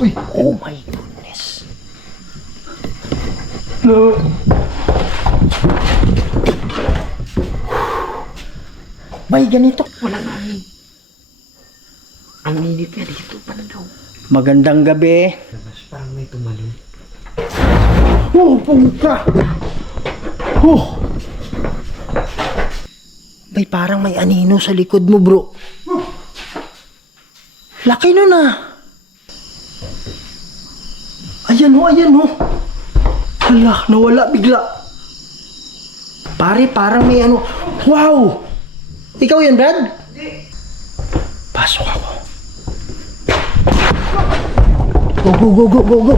Uy. Oh my goodness. No. May ganito. Walang hangin. Ang init na dito. Paano daw? Magandang gabi. Labas, parang may tumalon. Oh, puta. Oh. May parang may anino sa likod mo, bro. Laki nun ah. Ayan o, ayan o. Hala, nawala bigla. Pare, parang may ano. Wow! Ikaw yan, Brad? Hindi. Pasok ako. Go, go, go, go, go, go.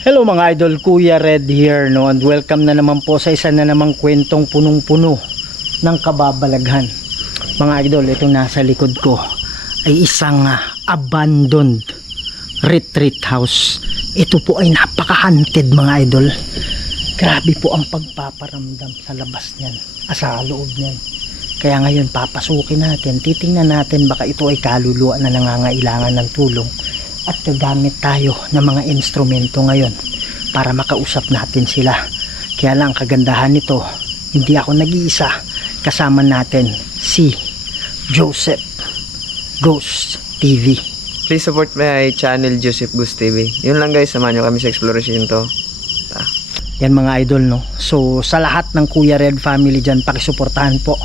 Hello mga idol, Kuya Red here, no? And welcome na naman po sa isa na namang kwentong punong-puno ng kababalaghan. Mga idol, itong nasa likod ko ay isang abandoned retreat house. Ito po ay napaka-haunted mga idol. Grabe po ang pagpaparamdam sa labas niyan, sa loob niyan. Kaya ngayon papasukin natin, titingnan natin baka ito ay kaluluwa na nangangailangan ng tulong. At gagamit tayo ng mga instrumento ngayon para makausap natin sila. Kaya lang kagandahan nito, hindi ako nag-iisa. Kasama natin si Joseph Ghost TV. Please support my channel, Joseph Ghost TV. Yun lang guys, samahan nyo kami sa exploration to. Yan mga idol, no? So sa lahat ng Kuya Red family dyan, pakisuportahan po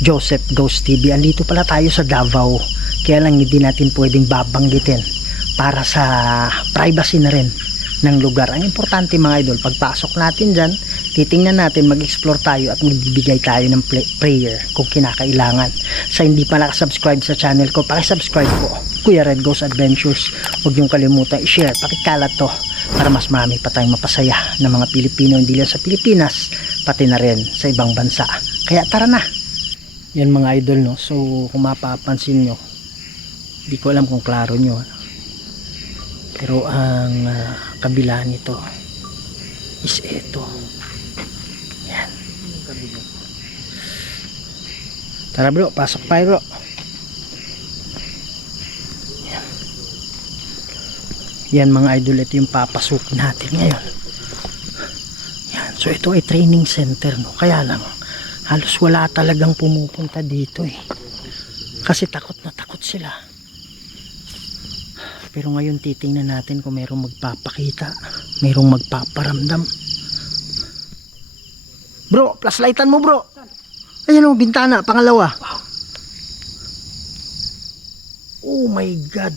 Joseph Ghost TV. Andito pala tayo sa Davao, kaya lang hindi natin pwedeng babanggitin para sa privacy na rin ng lugar. Ang importante mga idol, pagpasok natin dyan, titingnan natin, mag-explore tayo at magbibigay tayo ng prayer kung kinakailangan. Sa hindi pa nakasubscribe sa channel ko, pakisubscribe po, Kuya Red Ghost Adventures. Huwag niyong kalimutan i-share, pakikalat to para mas marami pa tayong mapasaya ng mga Pilipino, hindi lang sa Pilipinas, pati na rin sa ibang bansa. Kaya tara na. Yan mga idol, no? So kung mapapansin nyo, hindi ko alam kung klaro nyo, pero ang kabila nito is ito. Yan. Tara bro, pasok tayo bro. Yan. Yan mga idol, ito yung papasok natin ngayon. Yan. So ito ay training center, no? Kaya lang halos wala talagang pumupunta dito eh. Kasi takot na takot sila. Pero ngayon titingnan natin kung mayroong magpapakita, mayroong magpaparamdam. Bro, flashlightan mo bro. Ayan o, bintana, pangalawa. Oh my God.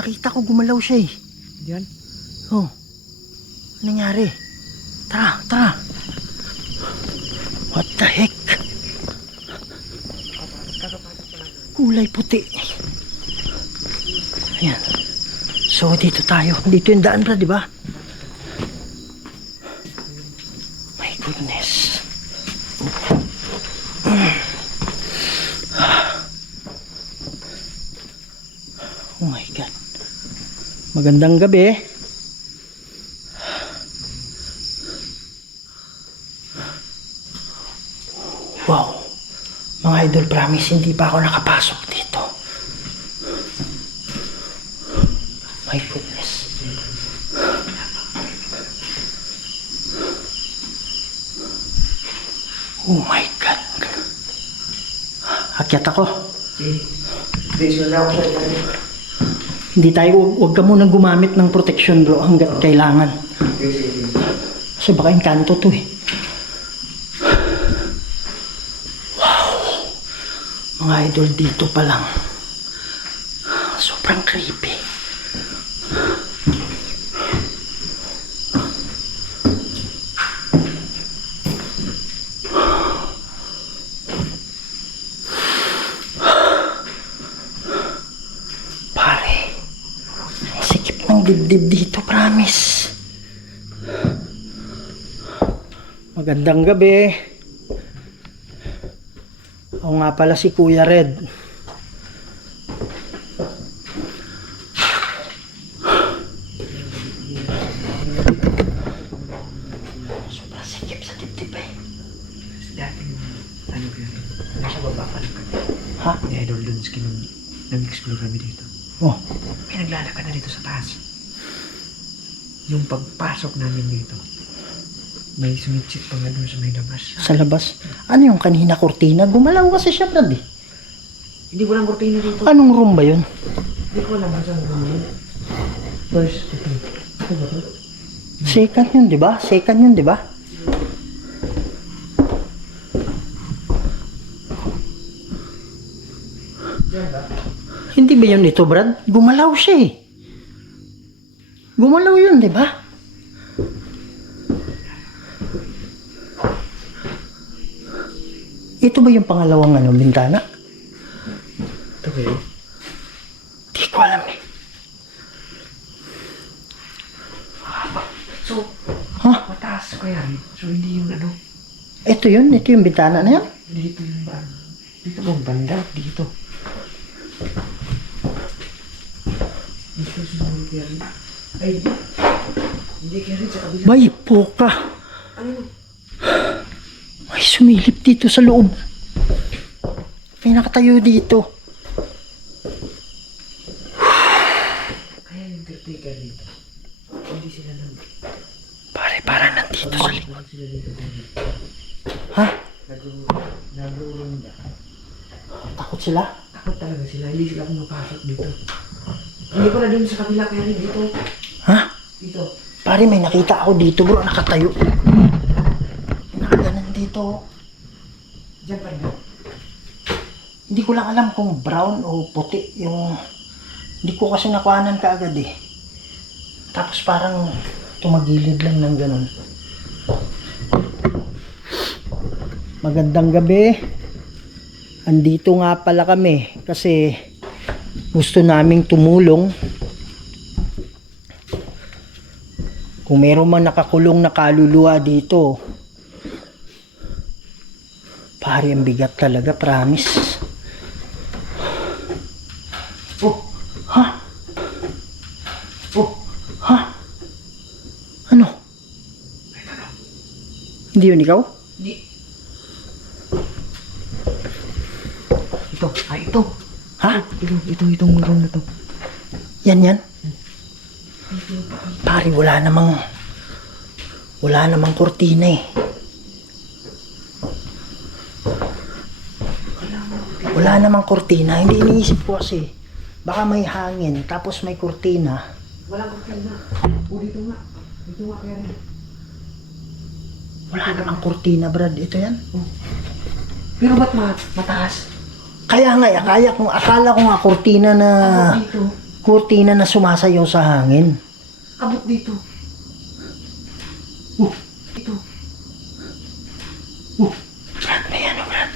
Nakita ko gumalaw siya eh. Diyan? Oh, ano nangyari? Tara, tara. What the heck? Kulay puti. Ayan. So dito tayo. Dito yung daan pra, di ba? My goodness. Oh my God. Magandang gabi. Wow. Mga idol, promise hindi pa ako nakapasok dito. My goodness. Oh my God. Akyat ako. Hindi tayo, huwag ka munang gumamit ng protection bro hanggat kailangan. Kasi baka inkanto to eh. Mga idol, dito pa lang sobrang creepy. Pare, ang sikip ng dibdib dito, promise. Magandang gabi. Ako nga pala si Kuya Red. nag-explore kami dito. Oh, May naglalakad na dito sa taas. Yung pagpasok namin dito, may sumitsit pa nga doon sa may labas. sa labas. Ano yung kanina kortina? Gumalaw kasi siya, Brad eh. Hindi ko lang kortina dito. Anong room ba yun? Hindi ko alam kung saan namin. First, ito. Ito ba ito? Second yun, di ba? Second yun, di ba? Hindi ba yun ito, Brad? Gumalaw siya eh. Gumalaw yun, di ba? Ito ba yung pangalawang bintana? Ito ba yun? Di ko alam eh. So, Ha? mataas ko yan. So, hindi yung ano. Ito yun? Ito yung bintana na yan? Dito yung ba? Dito bang banda? Dito. Dito sa mga kaya. Ay, hindi. Hindi kaya rin sa kabila. May puka. Ano? May sumilip dito sa loob. May nakatayo dito. Kaya yung caretaker dito. Hindi sila nang... Pare, parang nandito sa likod. Bakit sila dito? Ha? Nag-uurunda. Takot sila? Takot talaga sila. Hindi sila pumapasok dito. Hindi ko na dun sa kabila kaya rin dito. Ha? Dito. Pare, may nakita ako dito bro, nakatayo. Nakaganan dito. Diyan pa rin. Hindi ko lang alam kung brown o puti yung... Hindi ko kasi nakuhanan kaagad eh. Tapos parang tumagilid lang ng ganun. Magandang gabi. Andito nga pala kami kasi gusto naming tumulong. Kung meron man nakakulong na kaluluwa dito, pare, ang bigat talaga, promise. Oh, ha? Oh, ha? Ano? Hindi yun ikaw? Hindi. Ito. Ay, ito. Ha? Itong room na to. Yan yan? Pare, wala namang kurtina eh. Wala namang kurtina. Hindi iniisip ko kasi. Baka may hangin, tapos may kurtina. Walang kurtina. O, dito nga. Dito nga kaya rin. Wala namang kurtina, Brad. Ito yan. Pero ba't mataas? Kaya nga, akala ko nga kurtina na... Abot dito. Kurtina na sumasayaw sa hangin. Abot dito. Dito. Brad, may ano, Brad?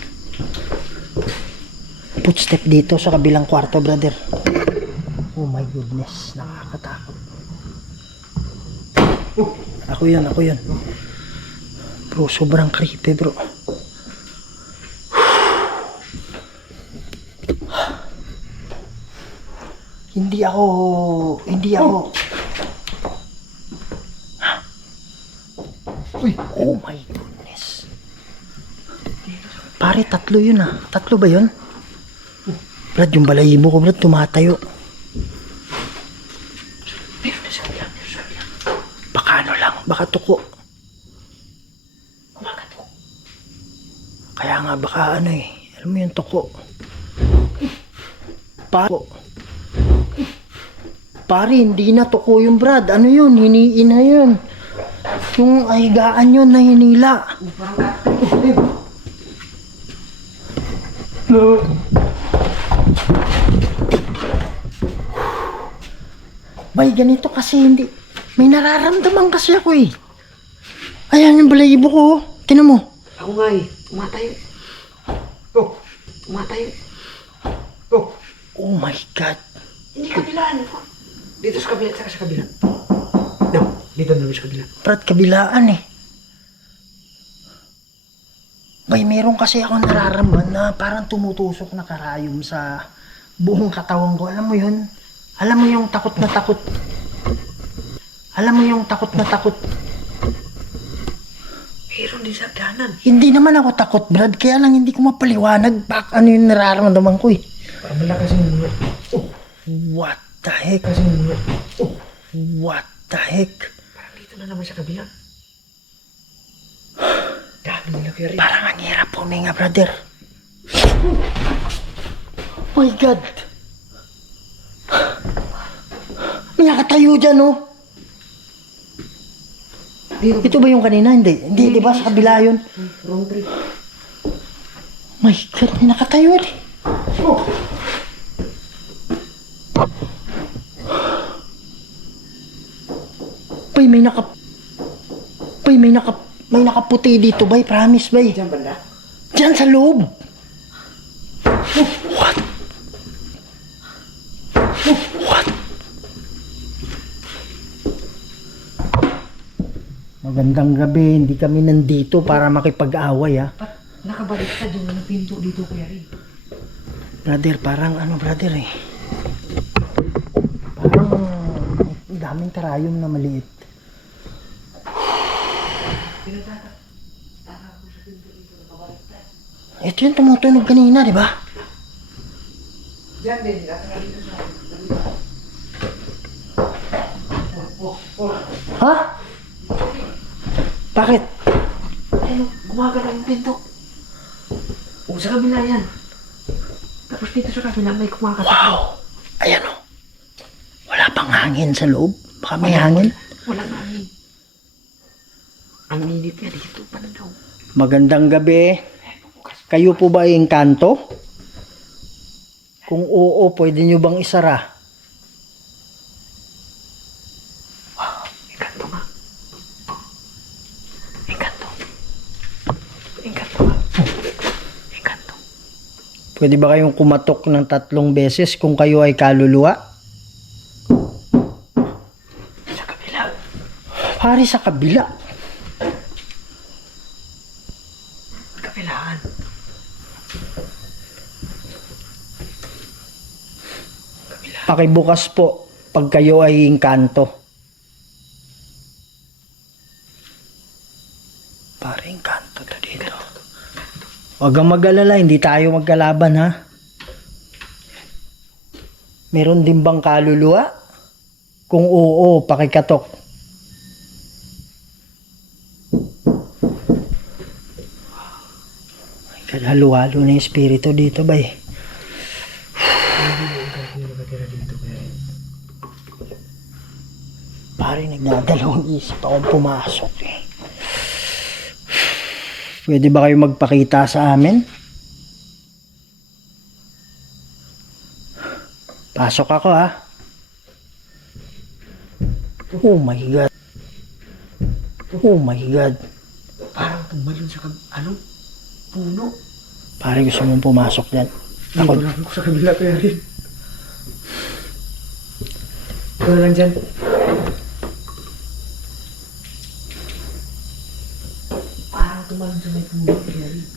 Footstep dito sa kabilang kwarto, brother. Oh my goodness, nakakatakot. Ako yun. Bro, sobrang creepy, bro. Hindi ako... Uy, oh my goodness. Pare, tatlo yun ah. Tatlo ba yun? Brad, yung balahibo ko, Brad, tumatayo. Baka ano lang, baka tuko. Kaya nga, baka ano eh. Alam mo yung tuko. Pare, hindi na tuko yung Brad. Ano yun? Hiniin na yun. Yung ahigaan yun na hinila. Bay, ganito kasi hindi. May nararamdaman kasi ako eh. Ayan yung balahibo ko. Tinan mo. Ako nga eh. Tumatayo. Tumatayo. Oh my God. Hindi kabilaan. Dito sa kabila, saka sa kabila. No, dito naman sa kabila. Brad, kabilaan eh. Bay, meron kasi ako nararamdaman na parang tumutusok na karayom sa buong katawan ko. Alam mo yun? Alam mo yung takot na takot. Alam mo yung takot na takot. Meron din sa kanan. Hindi naman ako takot, Brad. Kaya lang hindi ko mapaliwanag ano yung nararamdaman ko eh. Malakas yung mga... What the heck? Kasi yung mga... What the heck? Parang dito na naman sa kabila. Dami nila Kuya Red. Parang ang hirap huminga, brother. My God! May nakatayo dyan, oh. Ito ba yung kanina? Hindi, di ba? Sa kabila yun. Wrong trip. My God, may nakatayo eh. Oh. Bay, may nakaputi dito, bay. Promise, bay. Diyan banda? Diyan sa loob. Oh, what? Oh, what? Magandang gabi. Hindi kami nandito para makipag-away, ha. Ba't nakabaliktad yung mga pinto dito Kuya Red? Brother, parang ano, brother, eh. Parang ang daming karayom na maliit. Ito yung tumutunog kanina, di ba? Diyan din. Nasa dito sa... Ha? Bakit? Ano? Gumagana yung pinto. O, sa kabila yan. Tapos dito sa kabila may kumakatakbo. Wow! Ayan o. Wala pang hangin sa loob. Baka may hangin. Walang hangin. Ang init nga dito pa na daw. Magandang gabi. Kayo po ba ay engkanto? Kung oo, pwede nyo bang isara? Engkanto nga. Engkanto. Engkanto nga. Engkanto. Pwede ba kayong kumatok ng 3 beses kung kayo ay kaluluwa? Sa kabila. Pari sa kabila. Kabilaan. Pakibukas po pag kayo ay engkanto. Pare, engkanto to dito. Huwag kang mag-alala, hindi tayo magkalaban, ha? Meron din bang kaluluwa? Kung oo, pakikatok. My God, halo-halo na yung espiritu dito, bay. Pare, nagdadalawang isip akong pumasok eh. Pwede ba kayo magpakita sa amin? Pasok ako, ha? Oh my God. Oh my God. Parang tumalon sa puno. Pare, gusto mong pumasok dyan. Dito lang ako sa kabila Kuya Red. Ito na lang dyan. Parang tumalon sa may puno Kuya Red.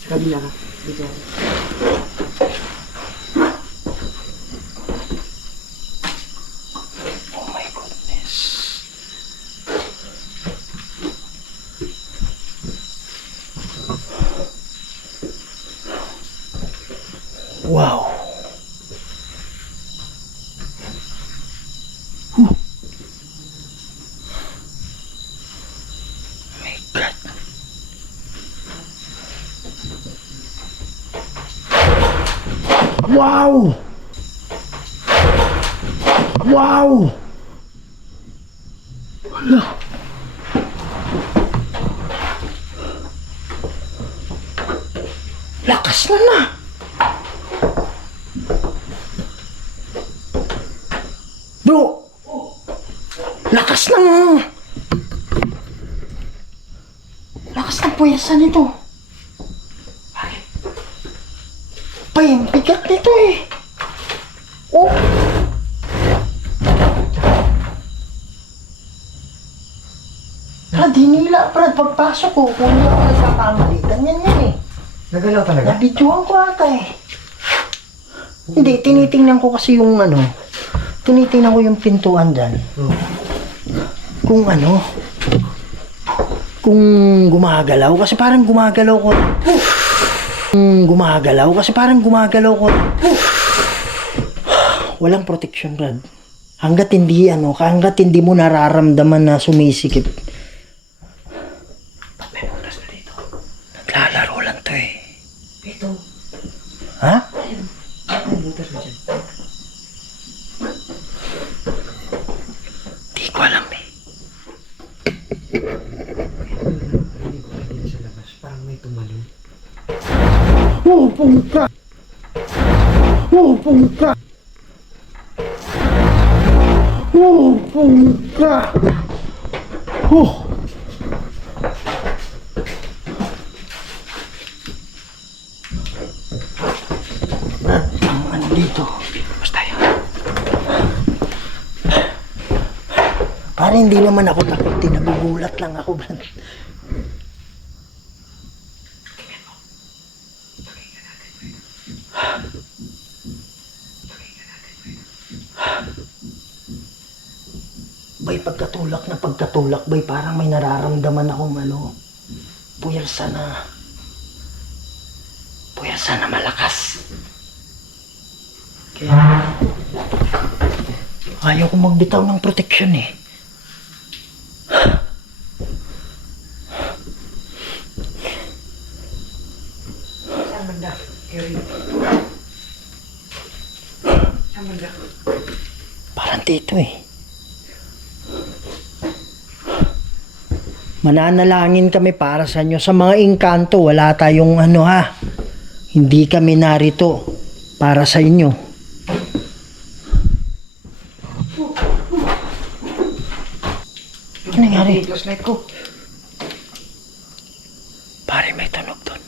Sa kabila ka. Dito ako. Oh my goodness. Wow. Huh. My God. Wow! Wow! Hala. Lakas na. Bro! Lakas ng... Lakas ng puwersa nito. Pa, yung bigat nito eh. Oh! Brad, hinila, Brad. Pagpasok ko, kung hindi ako nagkakamali, ganyan yan eh. Nagalaw talaga? Nabidyohan ko ata eh. Hindi, tinitingnan ko kasi yung ano, tinitingnan ko yung pintuan dyan. Kung ano, kung gumagalaw, kasi parang gumagalaw ko. Gumagalaw kasi parang gumagalaw ko. Walang protection, Brad. Hanggat hindi mo nararamdaman na sumisikip. May butas na dito. Naglalaro lang to eh. Dito. Ha? May butas na dyan. Di ko alam eh. Hindi ko dito sa labas. Parang may tumalon. Oh, pungka! Oh, pungka! Oh, pungka! Oh! Ano dito? Basta yun. Parang hindi naman ako takot. Nagugulat lang ako, Brad. Bay, pagkatulak, bay, parang may nararamdaman akong puyalsa na malakas. Kaya, ayaw kong magbitaw ng protection eh. Saan banda? Eric. Saan banda? Parang dito eh. Mananalangin kami para sa inyo. Sa mga engkanto, wala tayong Hindi kami narito para sa inyo. Ano nangyari? Flashlight ko. Pare, may tunog doon.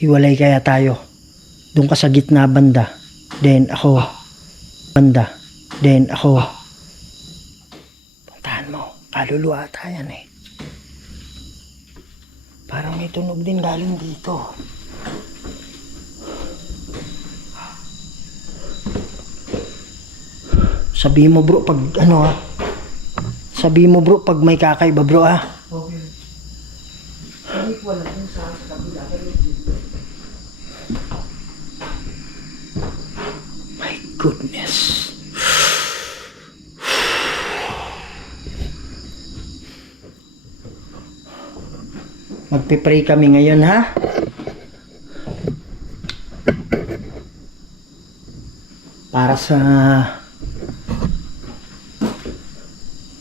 Hiwalay kaya tayo. Doon ka sa gitna banda. Then ako. Banda. Then ako. Puntahan mo. Kaluluwa tayo yan eh. Parang may tunog din galing dito. Sabi mo bro pag Sabi mo bro pag may kakaiba bro Okay. Hindi ko alam kung saan sa kabila. Pero My goodness. Magpipray kami ngayon ha.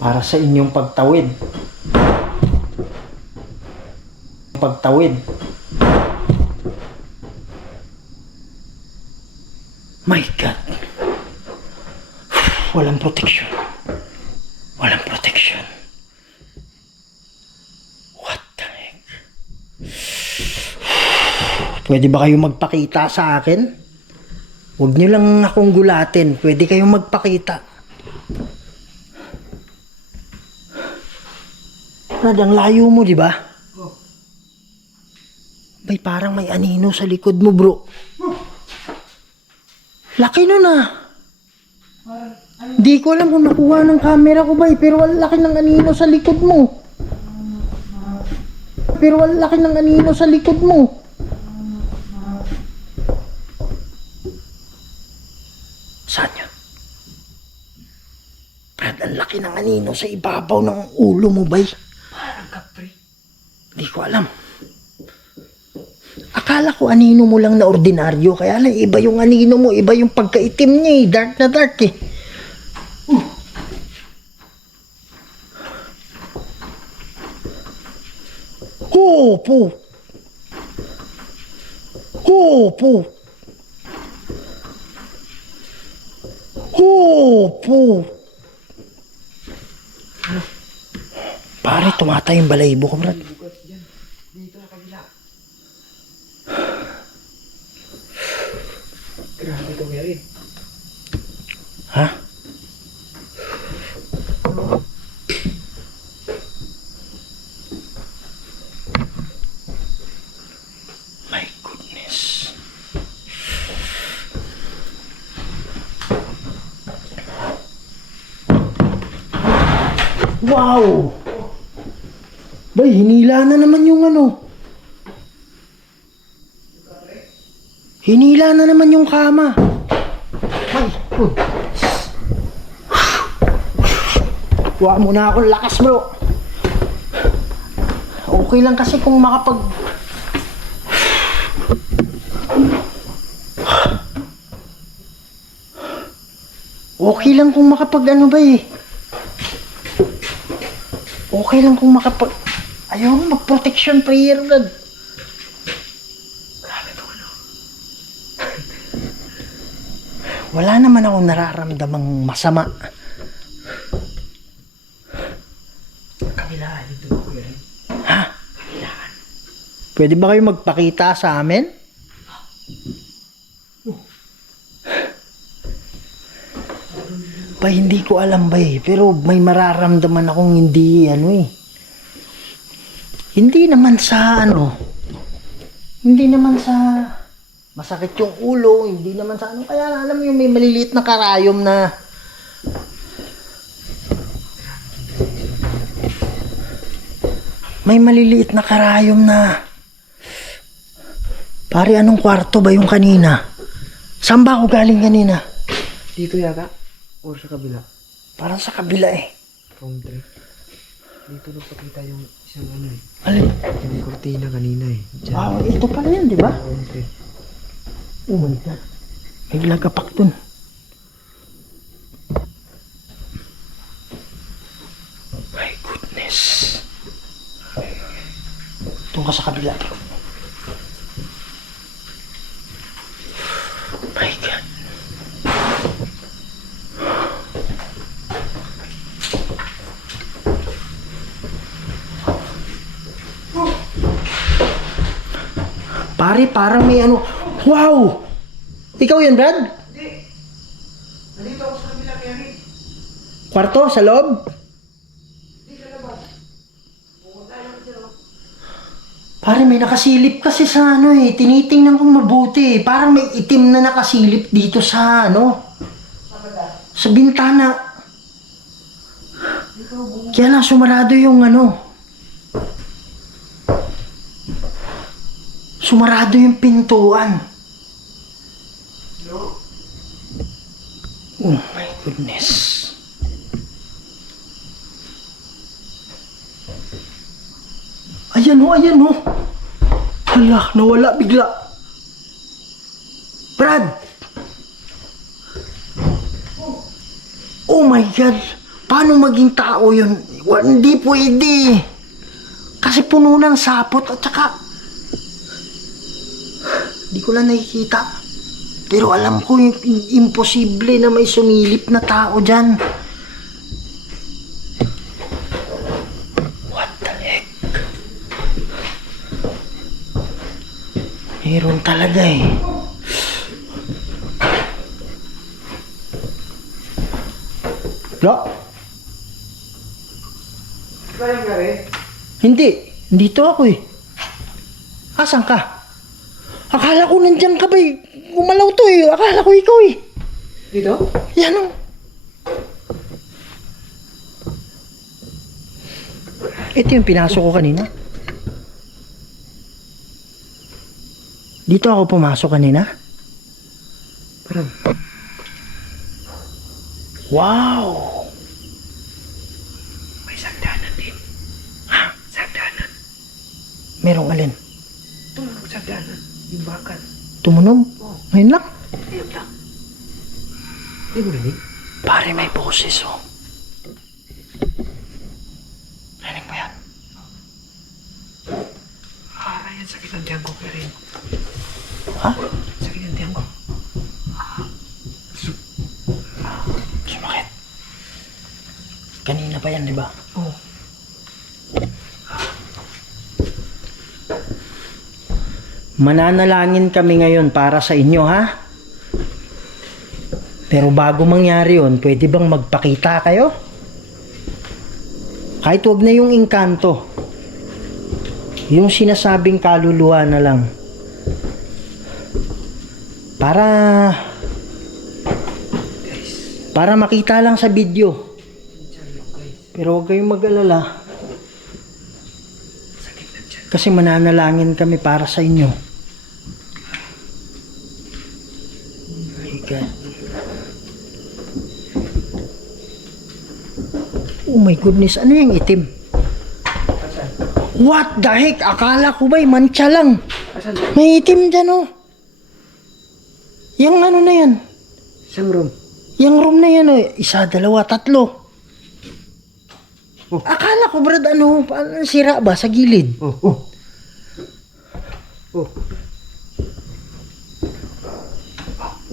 Para sa inyong pagtawid. My God. Walang protection. What the heck? Pwede ba kayo magpakita sa akin? Huwag nyo lang akong gulatin. Pwede kayong magpakita. Brad, ang layo mo, di ba? Bay, parang may anino sa likod mo, bro. Laki nun Di ko alam kung nakuha ng camera ko, bay. Pero ang laki ng anino sa likod mo. Saan yun? Brad, ang laki ng anino sa ibabaw ng ulo mo, bay. parang kapre. Di ko alam. Akala ko anino mo lang na ordinaryo. Kaya lang, iba yung anino mo. Iba yung pagkaitim niya eh. Dark na dark eh. Po. Pare, tumatay yung balahibo ko, Brad. Bukas dyan. Dito sa kabila. Grabe ito, Mary. Ha? My goodness. Wow! Bay, hinila na naman yung Hinila na naman yung kama. Ay, kuha muna akong lakas, bro. Okay lang kasi kung okay lang kung makapag ano ba eh. Okay lang kung ayaw mo mag-protection prayer, Brad. Grabe to ano. Wala naman akong nararamdamang masama. Kabilaan yung dugo ko rin. Ha? Kabilaan. Pwede ba kayo magpakita sa amin? Ba, hindi ko alam ba eh. Pero may mararamdaman akong hindi Hindi naman sa Hindi naman sa masakit yung ulo. Hindi naman sa Kaya alam mo yung may maliliit na karayom na Pare, anong kwarto ba yung kanina? Saan ba ako galing kanina? Dito yata? Or sa kabila? Parang sa kabila eh. Country. Dito nagpakita yung isang eh. Alin? Yung kortina kanina eh. Diyan. Ah, ito pala yan, di ba? Country. Oh my God. May lagapak dun. My goodness. Doon ka sa kabila. My God. Pare, parang may Wow! Ikaw yan, Brad? Hindi. Nandito ako sa kabila kaya rin. Kwarto, sa loob? Hindi ka labas. Pumunta yung dyan. Pare, may nakasilip kasi sa tinitingnan kong mabuti. Parang may itim na nakasilip dito sa sa bintana. Kaya lang sumarado yung Sumarado yung pintuan. No. Oh my goodness. Ayan o. Hala, nawala bigla. Brad! Oh my God! Paano maging tao yun? Hindi pwede. Kasi puno ng sapot at saka di ko lang nakikita. Pero alam ko imposible na may sumilip na tao dyan. What the heck? Meron talaga eh. Bro? Kaya nga rin. Hindi. Dito ako eh. Asan ka? Akala ko nandyan ka ba eh. Gumalaw to eh. Akala ko ikaw eh. Dito? Yan o. Ito yung pinasok ko kanina. Dito ako pumasok kanina. Parang. Wow! May sagdanan din. Ha? Sagdanan. Merong alin? Tumunog sagdanan. Yung bakal. Tumunog? Oh. Ngayon lang. Ayun lang. Hindi mo rinig? Pare, may boses oh. Rinig mo yan? Ayan, sakit ang tiyan ko kaya rin. Ha? Sakit ang tiyan ko. Sumakit. Kanina pa yan, di ba? Oh. Mananalangin kami ngayon para sa inyo, ha? Pero bago mangyari yun, pwede bang magpakita kayo? Kahit wag na yung engkanto. Yung sinasabing kaluluwa na lang. Para makita lang sa video. Pero huwag kayong mag-alala. Sakit ang tiyan. Kasi mananalangin kami para sa inyo. Oh my goodness, ano yung itim? Asan? What the heck? Akala ko ba'y mancha lang. Asan? May itim dyan oh. Yung ano na yan? Isang room. Yung room na yan oh. Isa, dalawa, tatlo. Oh. Akala ko brad ano, paano sira ba sa gilid? Oh, oh. Oh.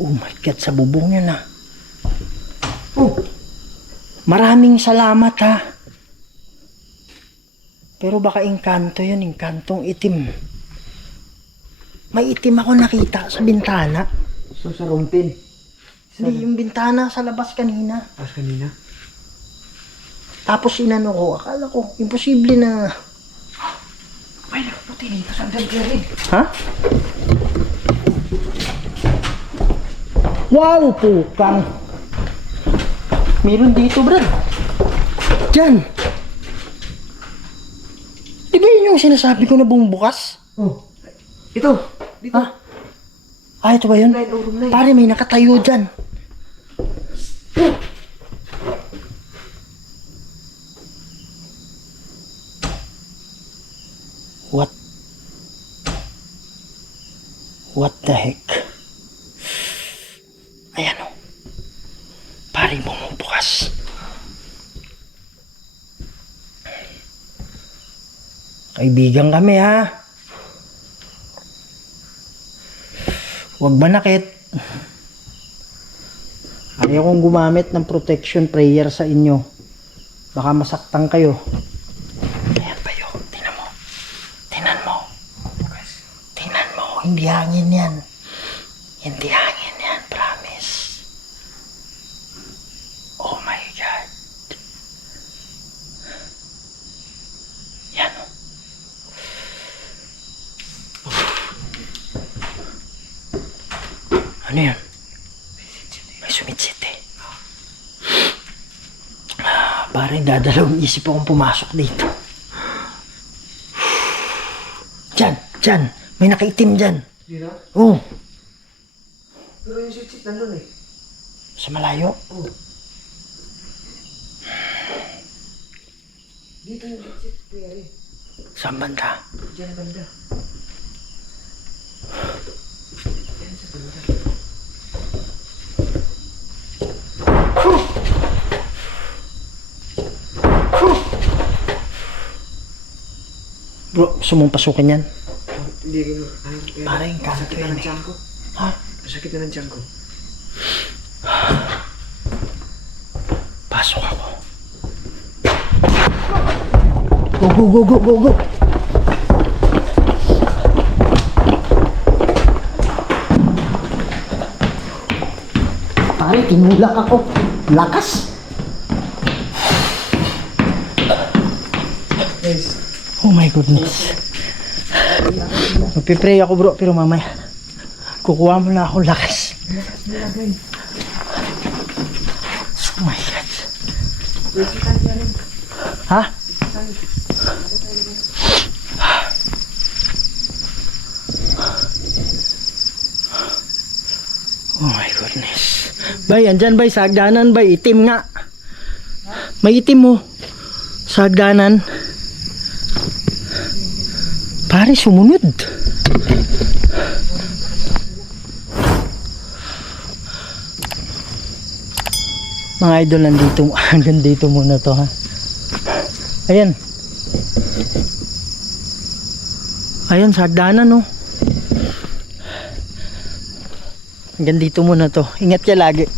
Oh my God, sa bubong yan ah. Oh. Maraming salamat ha. Pero baka engkanto yun, engkantong itim. May itim ako nakita sa bintana. So, sa room 10. Hindi, yung bintana sa labas kanina. Tapos kanina. Tapos inano ko, akala ko, imposible na... May nakaputi dito sa rin. Ha? Wow, pukang. Meron dito, brad. Diyan. Di ba yun yung sinasabi ko na bumubukas? Oh. Ito. Dito. Ha? Ah, ito ba yun? Room 9. Pare, may nakatayo dyan. What? What the heck? Ayan o. Pare, bumubukas. Kaibigan kami ha. Huwag manakit. Ayaw kong gumamit ng protection prayer sa inyo. Baka masaktan kayo. Ayan pa yun. Tingnan mo. Tingnan mo. Tingnan mo. Hindi hangin yan. Hindi hangin yan. Promise. Oh my God. Yan o. Ano yan? May sumitsit eh. Parang dadalawang isip akong pumasok dito. Diyan, diyan. May nakaitim dyan. Dito? Oh, Pero yung switch nandun eh. sa malayo. Oh. Dito yung switch, kuya rin. Saan banda? Diyan banda. Diyan sa banda. Bro, gusto mong pasukin yan? Hindi ko. Parang yung kanto Sakit na yan ng eh. tiyan ko. Ha? Sakit na ng tiyan ko. Pasok ako. Go, go, go, go, go, go. Pare, tinulak ako. Lakas. Guys. Oh my goodness. Magpipray ako bro, pero mamaya kukuha mo na ako lakas. Oh my God. Ha? Oh my goodness. Bay, andyan bay, sa hagdanan bay, itim nga. May itim mo. Sa hagdanan. Pare, sumunod. Mga idol, nandito. Hanggang dito muna to ha. Ayan. Ayan, sa hagdanan no. Hanggang dito muna to. Ingat ka lagi.